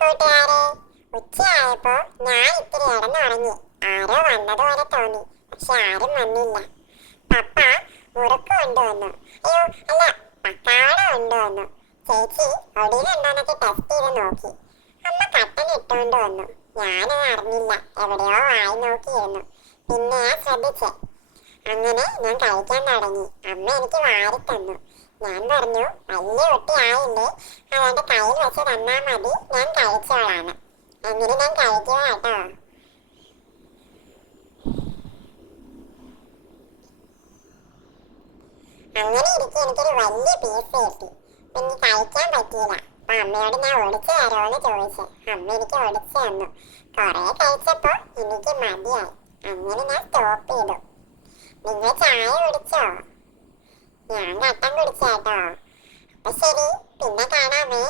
കൂട്ടുകാരെ, ഉച്ചയായപ്പോ ഞാൻ ഇത്തിരി കിടന്നുറങ്ങി. ആരോ വന്നതുപോലെ തോന്നി, പക്ഷെ ആരും വന്നില്ല. പപ്പ മുറുക്ക് കൊണ്ടുവന്നു. അയ്യോ അല്ല, പക്കാവട കൊണ്ടുവന്നു. ചേച്ചി ഒടിയിലുണ്ടോന്നൊക്കെ ടെസ്റ്റ് ചെയ്ത് നോക്കി. അമ്മ കട്ടൻ ഇട്ടുകൊണ്ട് വന്നു. ഞാനത് അറിഞ്ഞില്ല, എവിടെയോ വായി നോക്കിയിരുന്നു. പിന്നെ ഞാൻ ശ്രദ്ധിച്ചേ. അങ്ങനെ ഞാൻ കഴിക്കാൻ തുടങ്ങി. അമ്മ എനിക്ക് വാരി തന്നു. ഞാൻ പറഞ്ഞു, വലിയ കുട്ടിയായില്ലേ, അതുകൊണ്ട് കയ്യിൽ വെച്ച് തന്നാ മതി, ഞാൻ കഴിച്ചോളാന്ന്. അങ്ങനെ ഞാൻ കഴിക്കുക കേട്ടോ. അങ്ങനെ ഇരിക്കെ എനിക്കൊരു വലിയ പീസ് കിട്ടി. എനിക്ക് കഴിക്കാൻ പറ്റിയില്ല. അപ്പൊ അമ്മയോട് ഞാൻ ഒടിച്ചു തരുമോന്ന് ചോദിച്ചു. അമ്മ എനിക്ക് ഒടിച്ചു തന്നു. കുറെ കഴിച്ചപ്പോ എനിക്ക് മതിയായി. അങ്ങനെ ഞാൻ സ്റ്റോപ്പ് ചെയ്തു. നിങ്ങൾ ചായ കുടിച്ചോ? ഞാൻ കട്ടൻ കുടിച്ചു കേട്ടോ. അപ്പൊ ശരി, പിന്നെ കാണാമേ.